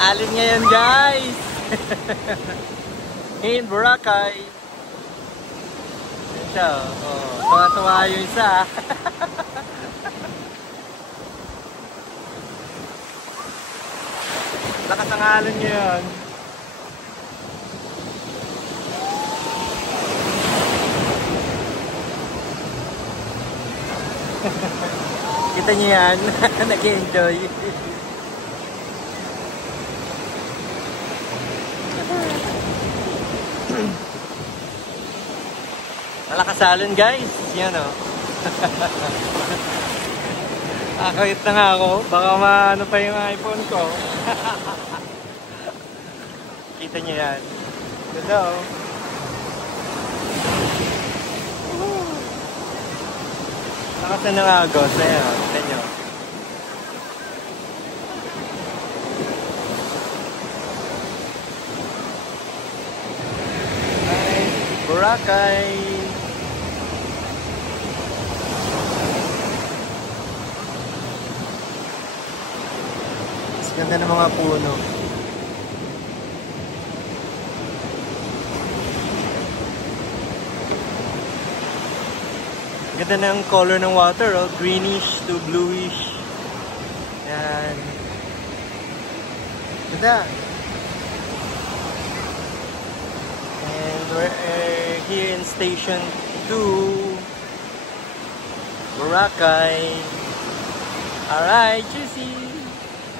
Alin ngayon guys. In Boracay. Yan siya. Oh, tuwa-tuwa yung isa. Lakas ang alon ngayon. Kita niyo yan. Nag-enjoy. Malakas alon guys. Yan o. Akawit na nga ako. Baka maano pa yung iPhone ko. Kita niyo yan. Ganda o. Lakas na ng agos. Ayan. Tignan nyo. Hi, Boracay. Mas ganda ng mga puno. Ganda ng color ng water, oh. Greenish to bluish. Yan. Ganda. And we're here in Station 2, Boracay. Alright, juicy.